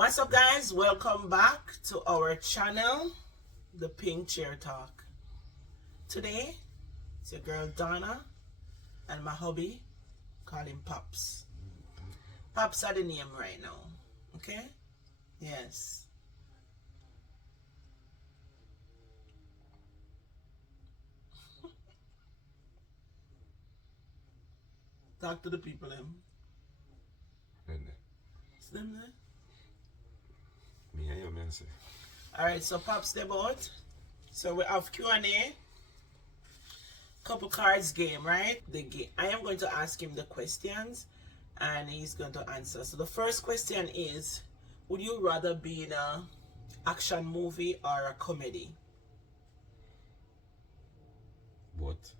What's up, guys? Welcome back to our channel, the Pink Chair Talk. Today, it's your girl Donna and my hubby, call him Pops. Pops are the name right now, okay? Yes. Talk to the people, them. It's them there? Alright, so Pops them out. So we have Q&A. Couple cards game, right? The game. I am going to ask him the questions and he's going to answer. So the first question is, would you rather be in a action movie or a comedy? Both.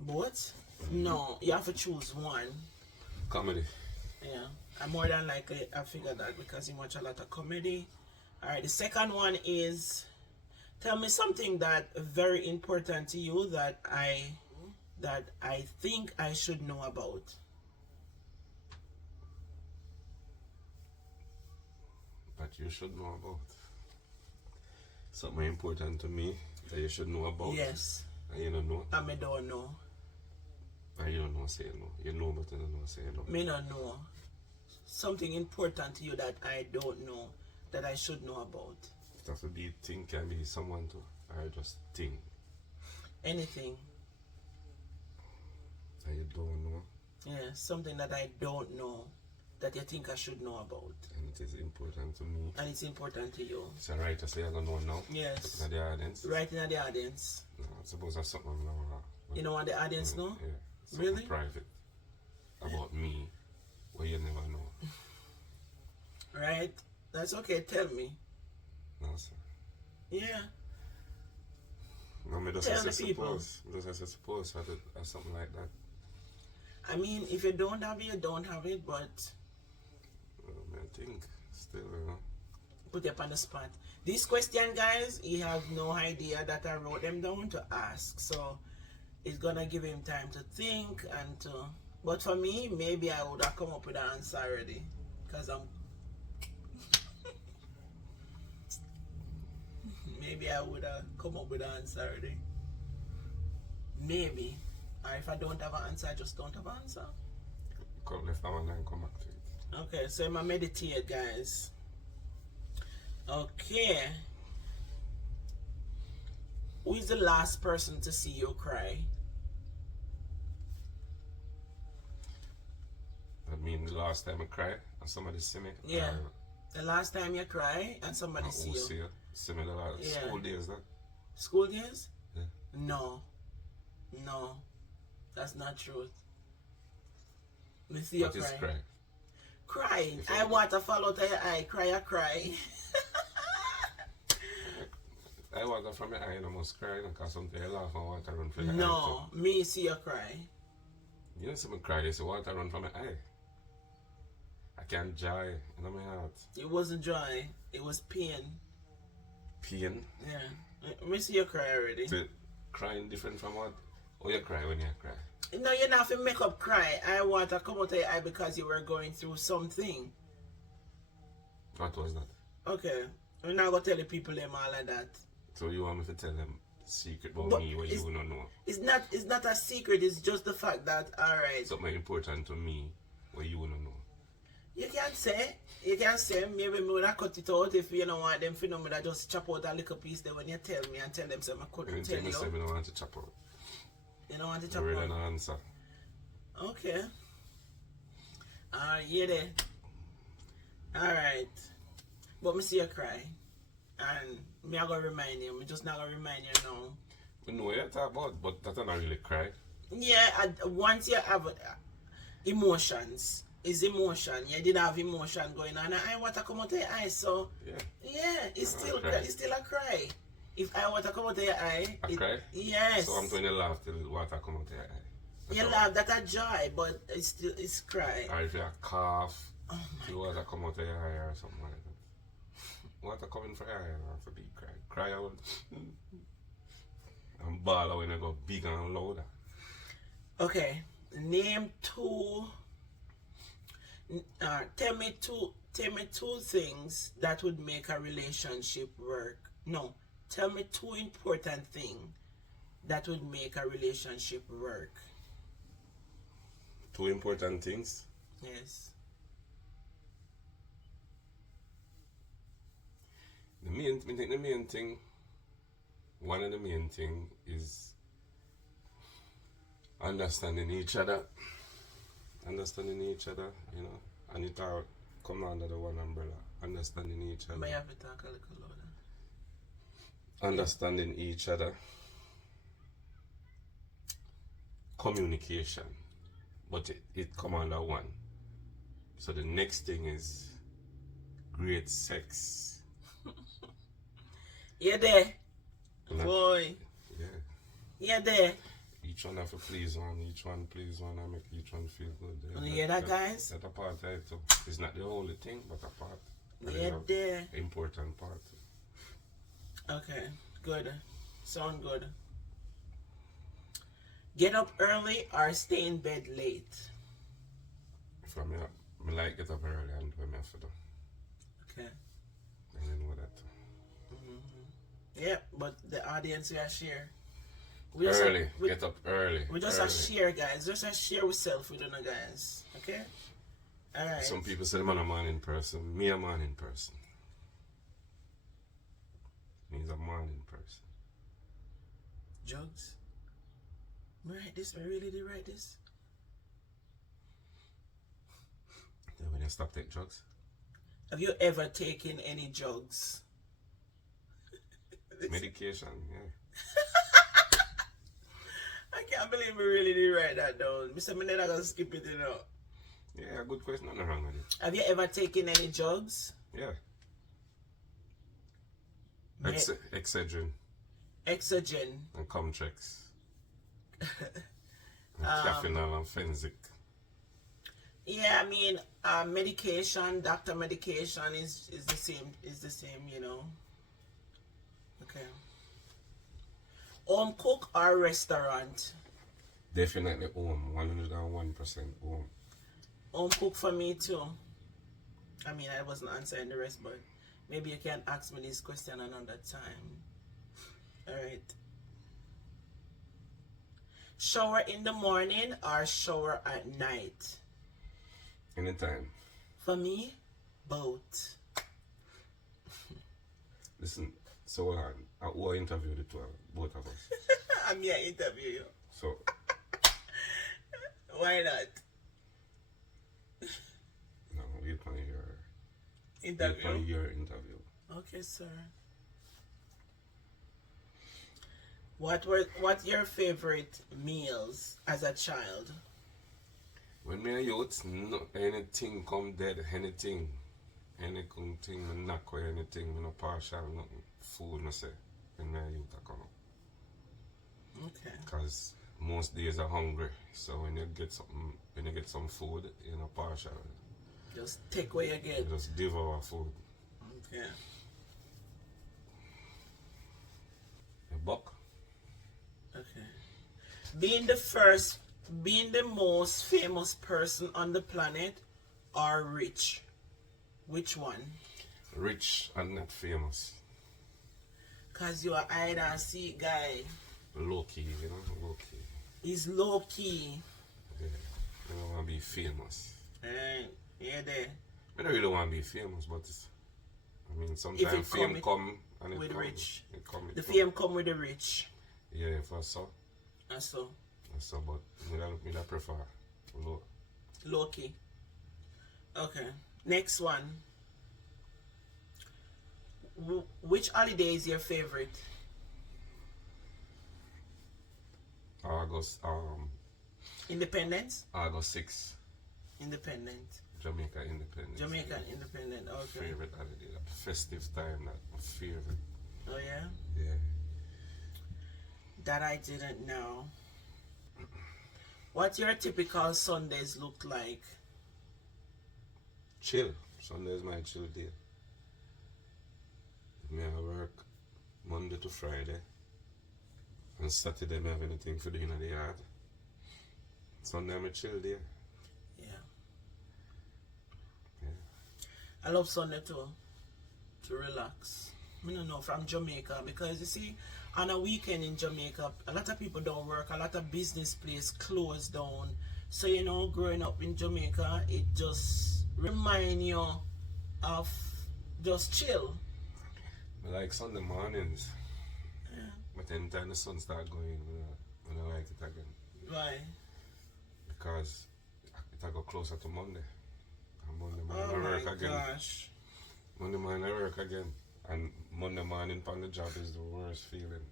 Both? No, you have to choose one. Comedy. Yeah, I'm more than likely I figured that because you watch a lot of comedy. Alright, the second one is, tell me something that very important to you that I think I should know about. That you should know about. Something important to me that you should know about. Yes. And you don't know. And me don't know. And you don't know, say no. You know, but you don't know, say no. Me don't know. Something important to you that I don't know, that I should know about. It has to be thing, can be someone to, or just thing. Anything. And you don't know. Yeah, something that I don't know, that you think I should know about. And it is important to me. And it's important to you. It's alright to say I don't know now. Yes. In the audience. Right in the audience. No, I suppose that's something I know. You know what the audience know? Yeah. Something Really? private. About me. What you never know. Right? That's okay, tell me. No, sir. Yeah. No, me just Tell as the I people. suppose. Just as I suppose or something like that. I mean, if you don't have it, you don't have it, but I think still, put you up on the spot. This question, guys, he have no idea that I wrote them down to ask. So it's gonna give him time to think and to, but for me, maybe I would have come up with an answer already. Because maybe I would have come up with an answer already. Maybe. Or if I don't have an answer, I just don't have an answer. come left that one and come back to it. Okay, so I'm meditate, guys. Okay. Who is the last person to see you cry? I mean, the last time I cried and somebody see me. Yeah. The last time you cry and somebody see you. See me the last Yeah. school days, that. School days? Yeah. No. No. That's not true. Me see you What is cry. cry? Crying. If I you- want to follow to your eye. Cry, I cry. I water from my eye and I must cry because sometimes I laugh and water run from my eye. No. Me see you cry. too. You don't see me cry, you see water run from my eye. I can't joy in my heart. It wasn't joy. It was pain. Pain. Yeah. Me see you cry already. The crying different from what? Oh, you cry when you cry. No, you don't have to make up cry. I want to come out of your eye because you were going through something. What was that? Okay. We're not going to tell the people them all of that. So you want me to tell them secret about But me what you don't know? It's not a secret. It's just the fact that, alright. Something important to me what you don't know. You can say, maybe me would have cut it out if you don't want them to know me that just chop out a little piece there when you tell me and tell them so I couldn't tell Anything I say, you. I don't want to chop out. You don't want to chop Read out? an answer. Okay. Yeah there. Alright. But me see you cry. And me I gonna remind you. Me just not gonna remind you now. I know what you talk about, but that not really cry. Yeah, once you have emotions, it's emotion. You did have emotion going on. And I want to come out of your eye, so Yeah. it's I still cry. it's still a cry. If I want to come out of your eye, I cry? yes. So I'm going to laugh till the water come out of your eye. That's You all. laugh, that's a joy, but it's cry. Or if you cough, Oh the water come out of your eye or something like that. Water coming from your eye, you have to be cry. Cry out. And ball when I go big and louder. Okay, name two Tell me two things that would make a relationship work. No, tell me two important things that would make a relationship work. Two important things. Yes. I think the main thing, one of the main thing is understanding each other. Understanding each other, you know, and it all come under the one umbrella. Understanding each other. But you have to talk a little louder. Understanding each other. Communication. But it come under one. So the next thing is great sex. You there? You know? Boy. Yeah. You there? Each one have to please one, each one please one and make each one feel good. You hear that, guys? That's a part of it too. It's not the only thing, but a part. You there? Important part. Okay, good. Sound good. Get up early or stay in bed late? From me, I like get up early and do what I have to do. Okay. And you know that. Yeah, but the audience we are share. Get up early. We just early. a share, guys. Just a share with self, we don't know, guys. Okay? Alright. Some people say I'm a morning person. Me a morning person. Me's a morning person. Drugs? Me write this? I really did write this? Then when you stop take drugs? Have you ever taken any drugs? Medication, yeah. I can't believe we really did write that down. Mr. Minetta gonna skip it, you know. Yeah, good question. Nothing wrong with it. Have you ever taken any drugs? Yeah. Excedrin Exogen. and Comtrex. And Caffeinol and Fenzik. Yeah, I mean, medication, doctor medication is the same, you know. Okay. Home cook or restaurant? Definitely home. 101% home. Home cook for me too. I mean, I wasn't answering the rest, but maybe you can ask me this question another time. Alright. Shower in the morning or shower at night? Anytime. For me, both. Listen, so I will interview the two, both of us. I'm here to interview you. So, Why not? no, wait for Interview? your interview. Okay, sir. What your favorite meals as a child? When me a youth, no, anything come dead, anything me knock or anything, me no partial, nothing. Food, no say, when me a youth I come up. Okay. Because most days are hungry, so when you get some food, you're not partial. Just take what you get. You just devour food. Okay. A buck. Okay. Being the most famous person on the planet or rich? Which one? Rich and not famous. Cause you are hide and seek guy. Low key, you know, low key. He's low key. Yeah. I don't want to be famous. Alright. Yeah there. I don't really want to be famous, but I mean, sometimes fame come and it with come. rich. It The come. fame come with the rich. Yeah, for so. And so. So, but me I prefer low. Low key. Okay. Next one. Which holiday is your favorite? August Independence? August 6th. Independent. Jamaica Independence. Jamaican Independent. Okay. Favorite holiday, that festive time, that my favorite. Oh yeah? Yeah. That I didn't know. What your typical Sundays look like? Chill. Sunday is my chill day. Me I work Monday to Friday. And Saturday me have anything for doing in the yard. Sunday I'm a chill day. Yeah. I love Sunday too, to relax. I don't know, from Jamaica, because you see, on a weekend in Jamaica, a lot of people don't work, a lot of business places close down. So you know, growing up in Jamaica, it just remind you of just chill. I like Sunday mornings. Yeah. But anytime the sun start going, I don't like it again. Why? Because it go closer to Monday. And Monday Oh morning I work my again. gosh. Monday morning I work again. And Monday morning on the job is the worst feeling.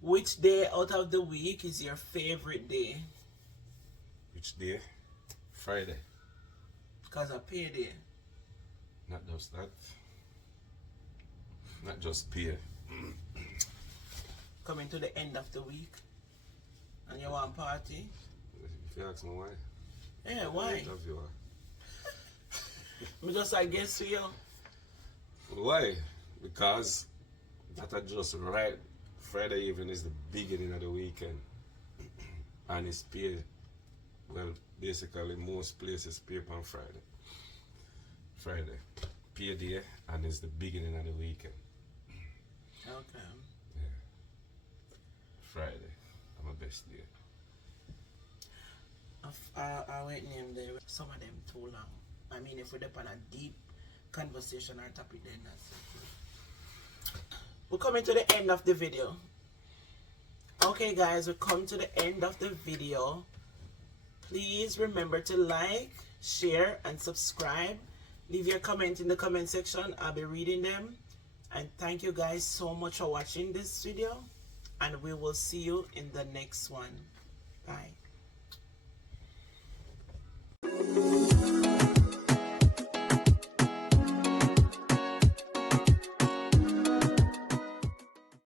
Which day out of the week is your favorite day? Which day? Friday. Because of payday. Not just that. Not just pay. Coming to the end of the week. And you want party? If you ask me why. Yeah, why? Interviewer. Me just I guess for you. Why? Because that are just right. Friday evening is the beginning of the weekend. And it's pay. Well, basically most places pay on Friday. Friday. Pay day and it's the beginning of the weekend. Okay. Yeah. Friday. I'm my best day. I wait name there. Some of them too long. I mean, if we're on a deep conversation or topic, then that's it. We're coming to the end of the video. Okay, guys, we come to the end of the video. Please remember to like, share, and subscribe. Leave your comment in the comment section. I'll be reading them. And thank you guys so much for watching this video. And we will see you in the next one. Bye.